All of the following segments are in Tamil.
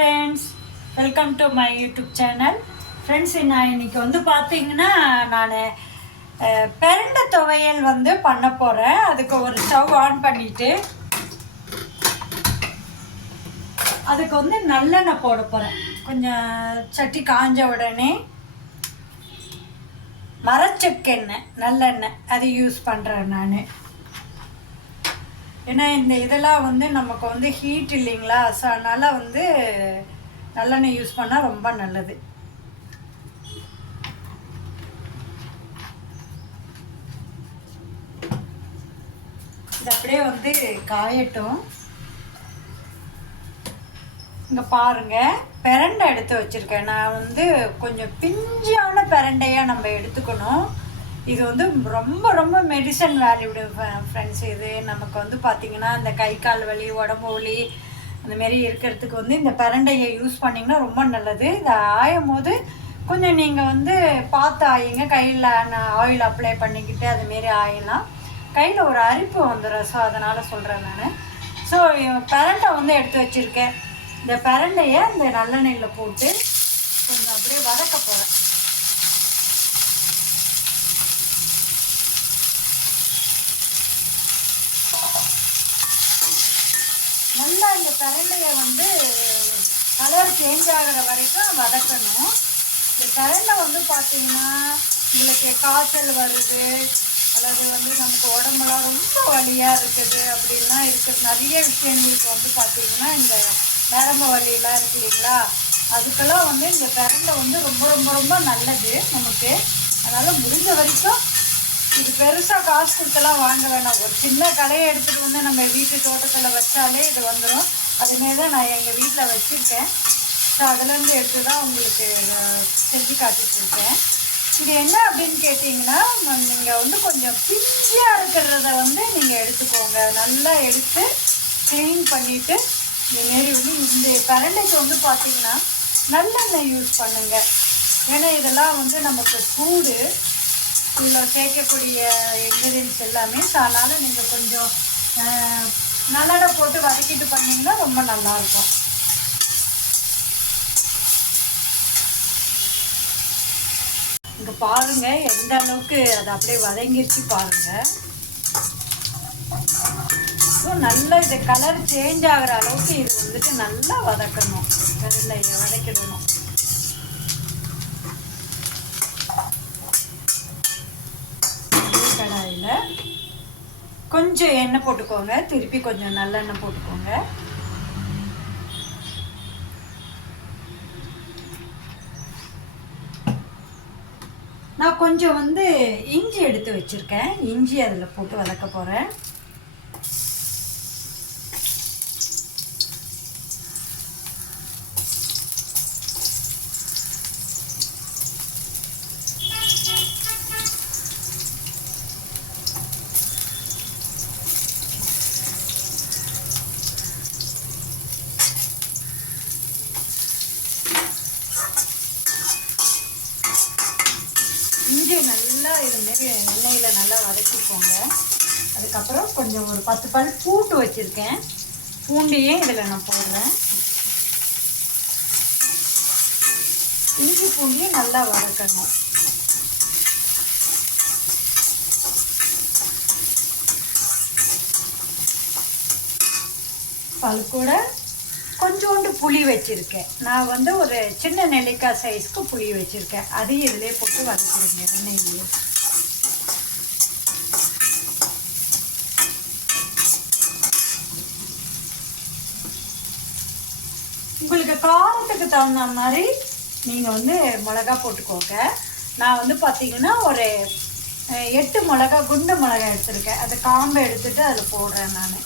Friends welcome to my YouTube channel friends நான் இன்னைக்கு வந்து பார்த்தீங்கன்னா நான் பெரண்டை துவையல் வந்து பண்ண போகிறேன் அதுக்கு ஒரு ஸ்டவ் ஆன் பண்ணிவிட்டு அதுக்கு வந்து நல்லெண்ணெய் போட போகிறேன் கொஞ்சம் சட்டி காஞ்ச உடனே மரச்சக்கெண்ணெய் நல்லெண்ணெய் அது யூஸ் பண்ணுறேன் நான். ஏன்னா இந்த இதெல்லாம் வந்து நமக்கு வந்து ஹீட் இல்லைங்களா? ஸோ அதனால் வந்து நல்லெண்ணெய் யூஸ் பண்ணால் ரொம்ப நல்லது. இது அப்படியே வந்து காயட்டும். இங்கே பாருங்கள் பெரண்டை எடுத்து வச்சுருக்கேன். நான் வந்து கொஞ்சம் பிஞ்சான பிரண்டையாக நம்ம எடுத்துக்கணும். இது வந்து ரொம்ப ரொம்ப மெடிசன் வேல்யூடு ஃப்ரெண்ட்ஸ் இது. நமக்கு வந்து பார்த்திங்கன்னா இந்த கை கால் வலி உடம்பு வலி அந்த மாரி இருக்கிறதுக்கு வந்து இந்த பிரண்டையை யூஸ் பண்ணிங்கன்னா ரொம்ப நல்லது. இதை ஆயும் போது கொஞ்சம் நீங்கள் வந்து பார்த்து ஆயிங்க. கையில் ஆயில் அப்ளை பண்ணிக்கிட்டு அதுமாரி ஆயிலாம் கையில் ஒரு அரிப்பு வந்துடும் ஸோ அதனால் சொல்கிறேன் நான். ஸோ பரண்டை வந்து எடுத்து வச்சுருக்கேன். இந்த பரண்டையை இந்த நல்லெண்ணெயில் போட்டு கொஞ்சம் அப்படியே வதக்க போகிறேன் நல்லா இந்த பிரண்டையை வந்து கலர் சேஞ்ச் ஆகிற வரைக்கும் வதக்கணும். இந்த பிரண்டை வந்து பார்த்தீங்கன்னா உங்களுக்கு காய்ச்சல் வருது அல்லது வந்து நமக்கு உடம்புலாம் ரொம்ப வலியாக இருக்குது அப்படின்லாம் இருக்கிற நிறைய விஷயங்களுக்கு வந்து பார்த்தீங்கன்னா இந்த நரம்பு வலியெல்லாம் இருக்கு இல்லைங்களா? அதுக்கெல்லாம் வந்து இந்த பிரண்டை வந்து ரொம்ப ரொம்ப ரொம்ப நல்லது நமக்கு. அதனால் முடிஞ்ச வரைக்கும் இது பெருசாக காசு கொடுத்தெல்லாம் வாங்க வேணாம். ஒரு சின்ன கடையை எடுத்துகிட்டு வந்து நம்ம வீட்டு தோட்டத்தில் வச்சாலே இது வந்துடும் அதுமாரி தான் நான் எங்கள் வீட்டில் வச்சுருக்கேன். ஸோ அதுலேருந்து எடுத்து தான் உங்களுக்கு செஞ்சு காட்டிட்டு இருக்கேன். இது என்ன அப்படின்னு கேட்டிங்கன்னா நீங்கள் வந்து கொஞ்சம் பிஞ்சியாக இருக்கிறத வந்து நீங்கள் எடுத்துக்கோங்க. நல்லா எடுத்து க்ளீன் பண்ணிவிட்டு இதுமாரி வந்து இந்த பரண்டைக்கு வந்து பார்த்தீங்கன்னா நல்லெண்ணெய் யூஸ் பண்ணுங்கள் ஏன்னா இதெல்லாம் வந்து நமக்கு சூடு இதில் சேர்க்கக்கூடிய இன்க்ரீடியன்ஸ் எல்லாமே ஸோ அதனால் நீங்கள் கொஞ்சம் நல்லெண்ணெய் போட்டு வதக்கிட்டு பண்ணிங்கன்னா ரொம்ப நல்லாயிருக்கும். இங்கே பாருங்க எந்த அளவுக்கு அது அப்படியே வதங்கிருச்சு பாருங்க. ஸோ நல்லா இது கலர் சேஞ்ச் ஆகிற அளவுக்கு இது வந்துட்டு நல்லா வதக்கணும். கருளை வதக்கிடணும். கொஞ்சம் எண்ணெய் போட்டுக்கோங்க. திருப்பி கொஞ்சம் நல்லெண்ணெய் போட்டுக்கோங்க. நான் கொஞ்சம் வந்து இஞ்சி எடுத்து வச்சுருக்கேன். இஞ்சி அதில் போட்டு வதக்க போகிறேன் இஞ்சி நல்லா இதுமாரி எண்ணெயில் நல்லா வதக்கிக்கோங்க. அதுக்கப்புறம் கொஞ்சம் ஒரு பத்து பல் பூண்டு வச்சுருக்கேன். பூண்டையும் இதில் நான் போடுறேன். இஞ்சி பூண்டையும் நல்லா வதக்கணும். பல் கூட கொஞ்சோண்டு புளி வச்சுருக்கேன். நான் வந்து ஒரு சின்ன நெல்லிக்காய் சைஸ்க்கு புளி வச்சுருக்கேன். அதையும் இதிலே போட்டு வதக்கிடுங்க எண்ணெயிலேயே. உங்களுக்கு காரத்துக்கு தகுந்த மாதிரி நீங்கள் வந்து மிளகா போட்டுக்கோங்க. நான் வந்து பார்த்தீங்கன்னா ஒரு எட்டு மிளகா குண்டு மிளகா எடுத்திருக்கேன். அந்த காம்பை எடுத்துகிட்டு அதில் போடுறேன் நான்.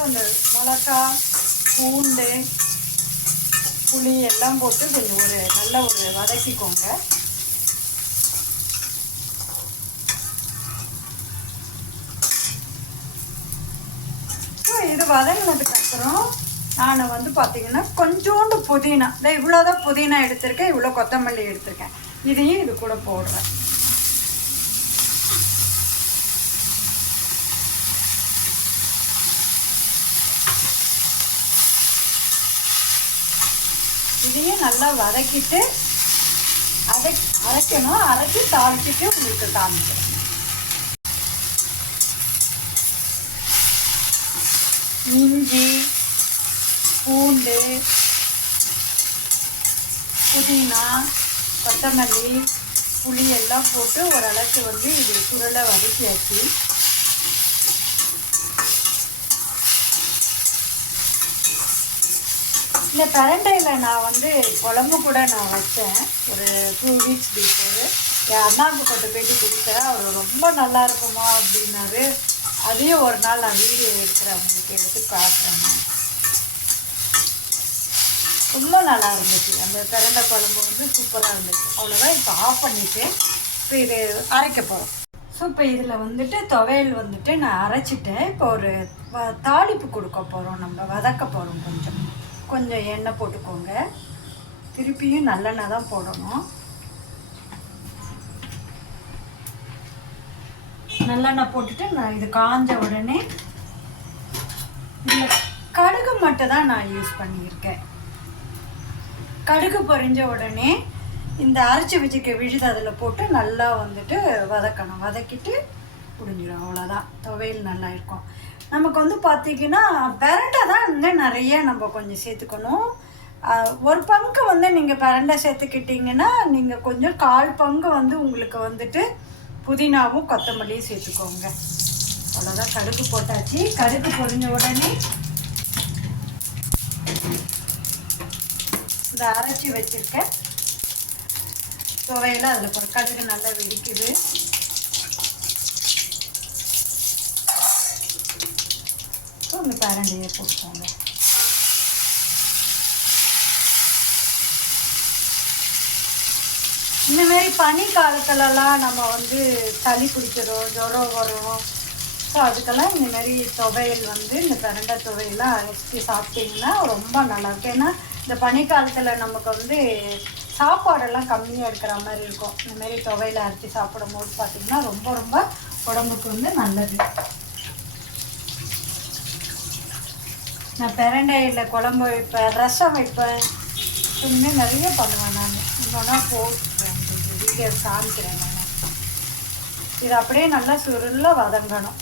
ஸோ அந்த மிளகா பூண்டு புளி எல்லாம் போட்டு கொஞ்சம் ஒரு நல்ல ஒரு வதக்கிக்கோங்க. வதங்கினதுக்கு அப்புறம் நான் வந்து பார்த்தீங்கன்னா கொஞ்சோண்டு புதினா. இந்த இவ்வளோதான் புதினா எடுத்திருக்கேன் இவ்வளோ கொத்தமல்லி எடுத்திருக்கேன். இதையும் இது கூட போடுறேன். இதையும் நல்லா வதக்கிட்டு அதை அரைக்கணும். அரைச்சி தாளிச்சிட்டு உங்களுக்கு காமிக்கிறேன். இஞ்சி பூண்டு புதினா கொத்தமல்லி புளி எல்லாம் போட்டு ஓரளவுக்கு வந்து இது சுருளை வதக்கியாச்சு. இந்த பரண்டையில் நான் வந்து குழம்பு கூட நான் வச்சேன். ஒரு டூ வீக்ஸ் பிஃபோர் என் அண்ணாவுக்கு கொண்டு போயிட்டு கொடுத்தேன். அவர் ரொம்ப நல்லா இருக்குமா அப்படின்னாரு. அதையும் ஒரு நாள் நான் வீடியோ எடுக்கிறேன். அவங்களுக்கு எடுத்து காட்டுறேன் ரொம்ப நல்லா இருந்துச்சு. அந்த பிரண்டை குழம்பு வந்து சூப்பராக இருந்துச்சு. அவ்வளோதான் இப்போ ஆஃப் பண்ணிவிட்டு இப்போ இது அரைக்க போகிறோம் ஸோ இப்போ இதில் வந்துட்டு துவையல் வந்துட்டு நான் அரைச்சிட்டேன். இப்போ ஒரு வ- தாளிப்பு கொடுக்க போகிறோம் நம்ம வதக்க போகிறோம் கொஞ்சம். கொஞ்சம் எண்ணெய் போட்டுக்கோங்க. திருப்பியும் நல்லெண்ணெய் தான் போடணும். நல்லெண்ணெய் போட்டுட்டு நான் இது காஞ்ச உடனே இதில் கடுகு மட்டும் தான் நான் யூஸ் பண்ணியிருக்கேன். கடுகு பொறிஞ்ச உடனே இந்த அரைச்சி வச்சுக்க விழுது அதில் போட்டு நல்லா வந்துட்டு வதக்கணும். வதக்கிட்டு முடிஞ்சிடும் அவ்வளோதான் துவையல் நல்லா இருக்கும். நமக்கு வந்து பார்த்திங்கன்னா பெரண்டை தான் வந்து நிறைய நம்ம கொஞ்சம் சேர்த்துக்கணும். ஒரு பங்கு வந்து நீங்கள் பெரண்டை சேர்த்துக்கிட்டிங்கன்னா நீங்கள் கொஞ்சம் கால் பங்கு வந்து உங்களுக்கு வந்துட்டு புதினாவும் கொத்தமல்லியும் சேர்த்துக்கோங்க. அவ்வளோதான் கடுகு போட்டாச்சு. கடுகு பொரிஞ்ச உடனே இந்த அரைச்சி வச்சிருக்கேன். துவையில் அதில் கடுகு நல்லா வெடிக்குது. ஸோ இந்த பேரண்டையை போட்டுக்கோங்க. இந்த மாதிரி பனி காலத்துலலாம் நம்ம வந்து சளி பிடிச்சிரும் ஜுரம் வரும் ஸோ அதுக்கெல்லாம் இந்த மாதிரி துவையல் வந்து இந்த பிரண்டை துவையெல்லாம் அரைச்சி சாப்பிட்டிங்கன்னா ரொம்ப நல்லாயிருக்கும் ஏன்னா இந்த பனிக்காலத்தில் நமக்கு வந்து சாப்பாடெல்லாம் கம்மியாக இருக்கிற மாதிரி இருக்கும். இந்த மாதிரி துவையில அரைச்சி சாப்பிடும் போது பார்த்திங்கன்னா ரொம்ப ரொம்ப உடம்புக்கு வந்து நல்லது. நான் பிரண்டையில் குழம்பு வைப்பேன் ரசம் வைப்பேன். இன்னும் நிறைய பண்ணுவேன் நான். இன்னொன்னா போட்டுறேன் வீடியோ காமிக்கிறேன் நான். இது அப்படியே நல்லா சுருளாக வதங்கணும்.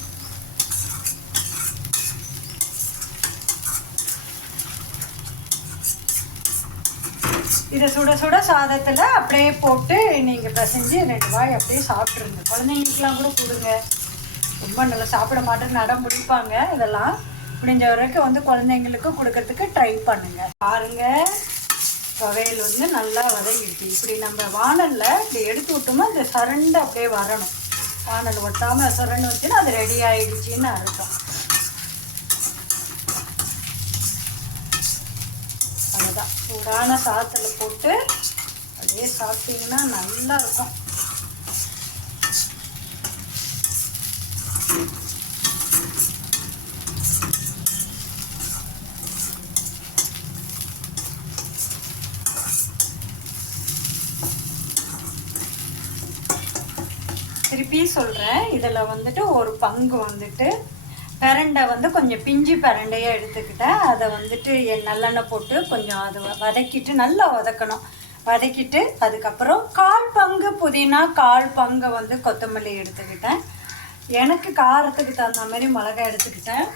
இதை சுட சுட சாதத்தில் அப்படியே போட்டு நீங்கள் பிசைஞ்சு ரெண்டு வாய் அப்படியே சாப்பிட்ருங்க குழந்தைங்களுக்குலாம் கூட கொடுங்க. ரொம்ப நல்லா சாப்பிட மாட்டேன்னு நடம் பிடிப்பாங்க இதெல்லாம் முடிஞ்ச வரைக்கும் வந்து குழந்தைங்களுக்கு கொடுக்கறதுக்கு ட்ரை பண்ணுங்க. பாருங்க. துவையல் வந்து நல்லா வதங்கிடுச்சு. இப்படி நம்ம வானலில் இப்படி எடுத்து விட்டோம்னா இந்த சரண்டு அப்படியே வரணும். வானல் ஒட்டாமல் சுரண்டு வச்சுன்னா அது ரெடி ஆயிடுச்சின்னு அர்த்தம். அவ்வளோதான் சூடான சாதத்தில் போட்டு அப்படியே சாப்பிட்டீங்கன்னா நல்லா திருப்பி சொல்கிறேன் இதில் வந்துட்டு ஒரு பங்கு வந்துட்டு பிரண்டை வந்து கொஞ்சம் பிஞ்சு பிரண்டையாக எடுத்துக்கிட்டேன் அதை வந்துட்டு என் நல்லெண்ணெய் போட்டு கொஞ்சம் அது வ- வதக்கிட்டு நல்லா வதக்கணும். வதக்கிட்டு அதுக்கப்புறம் கால் பங்கு புதினா கால் பங்கு வந்து கொத்தமல்லி எடுத்துக்கிட்டேன். எனக்கு காரத்துக்கு தகுந்த மாதிரி மிளகாய் எடுத்துக்கிட்டேன்.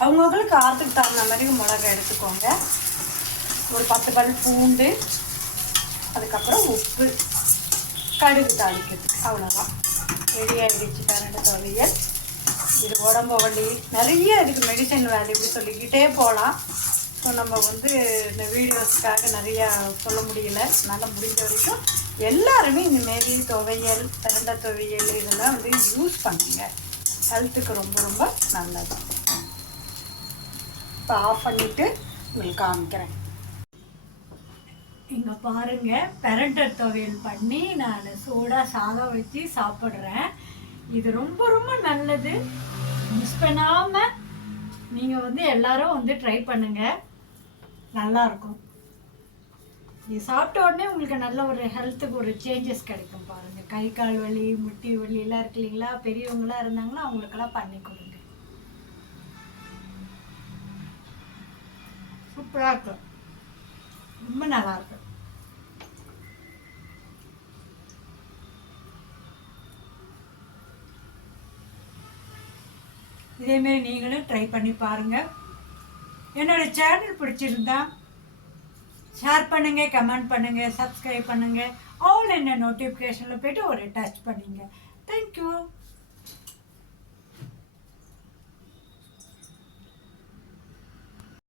அவங்கவுங்களுக்கு காரத்துக்கு தகுந்த மாதிரி மிளகாய் எடுத்துக்கோங்க. ஒரு பத்து பல் பூண்டு அதுக்கப்புறம் உப்பு. கடுகு தாளிக்கிறதுக்கு அவ்வளோதான் ரெடி ஆகிடுச்சு கரண்ட் துவையல் இது உடம்பு வலி. நிறைய இதுக்கு மெடிசன் வேல்யூ இப்படி சொல்லிக்கிட்டே போகலாம் ஸோ நம்ம வந்து இந்த வீடியோஸ்க்காக நிறையா சொல்ல முடியல. அதனால் முடிஞ்ச வரைக்கும் எல்லாருமே இந்த மாரி துவையல் பிரண்டை துவையல் இதெல்லாம் வந்து யூஸ் பண்ணுங்க. ஹெல்த்துக்கு ரொம்ப ரொம்ப நல்லது. இப்போ ஆஃப் பண்ணிவிட்டு உங்களுக்கு காமிக்கிறேன். இங்கே பாருங்க பெரண்டர் துவையல் பண்ணி நான் சூடாக சாதம் வச்சு சாப்பிட்றேன். இது ரொம்ப ரொம்ப நல்லது. மிஸ் பண்ணாமல் நீங்கள் வந்து எல்லாரும் வந்து ட்ரை பண்ணுங்க. நல்லாயிருக்கும் இது சாப்பிட்ட உடனே உங்களுக்கு நல்ல ஒரு ஹெல்த்துக்கு ஒரு சேஞ்சஸ் கிடைக்கும் பாருங்கள் கை கால் வலி முட்டி வலி எல்லாம் இருக்கு இல்லைங்களா? பெரியவங்களாம் இருந்தாங்கன்னா அவங்களுக்கெல்லாம் பண்ணி கொடுங்க. சூப்பராக இருக்கும். ரொம்ப நல்லாயிருக்கும் இதேமாரி நீங்களும் ட்ரை பண்ணி பாருங்கள் என்னோடய சேனல் பிடிச்சிருந்தா ஷேர் பண்ணுங்கள் கமெண்ட் பண்ணுங்கள் சப்ஸ்கிரைப் பண்ணுங்கள் ஆல் என்ன நோட்டிஃபிகேஷனில் போய்ட்டு ஒரு டச் பண்ணுங்க. தேங்க்யூ